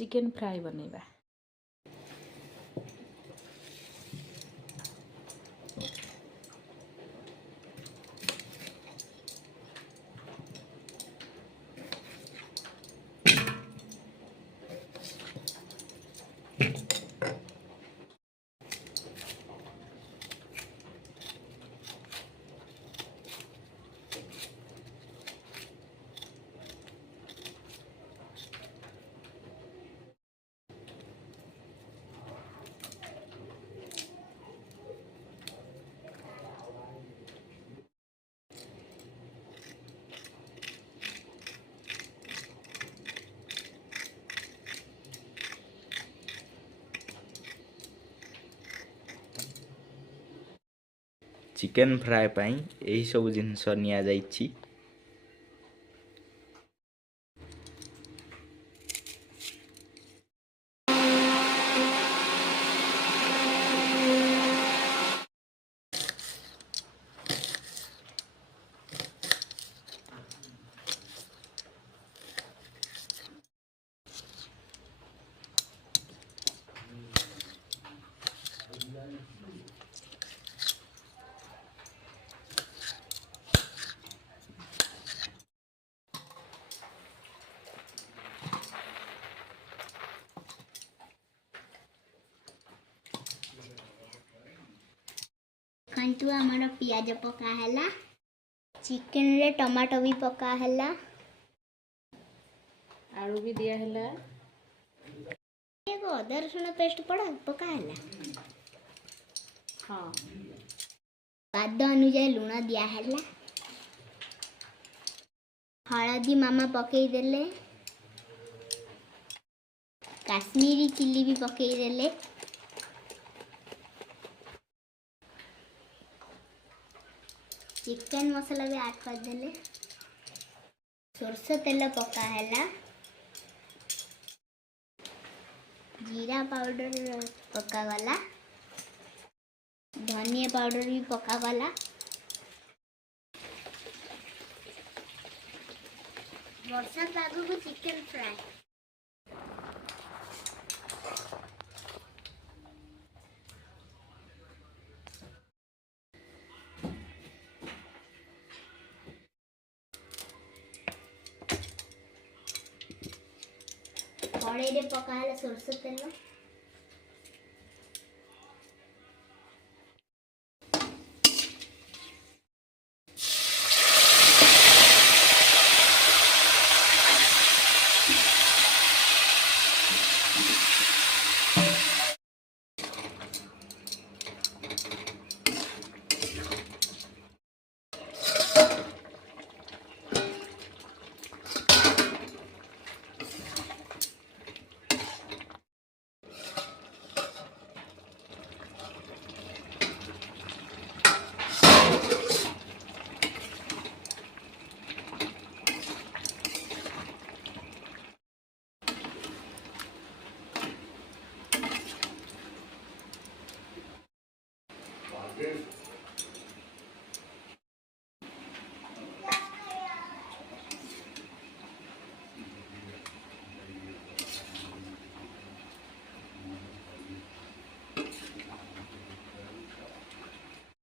Chicken fry बनेगा। Chicken fry पाई यही सब जिनस निया जाइछि। खंतु आमर पियाज पका हैला, चिकेन रे टमाटो भी पका हैला, आलू भी दिया है। एगो अदा रसुण पेस्ट पका हैला। हाँ, स्वाद अनुसार लुण दिया हैला। हलदी मामा पकई देले, काश्मीरी चिल्ली भी पकई देले, चिकेन मसाला भी ऐड कर देले, सोरस तेल पका हैला, जीरा पाउडर पका गला, धनिया पाउडर भी पका गला, वर्षा पाग को चिकेन फ्राई। कड़े पका है सोरस तेल,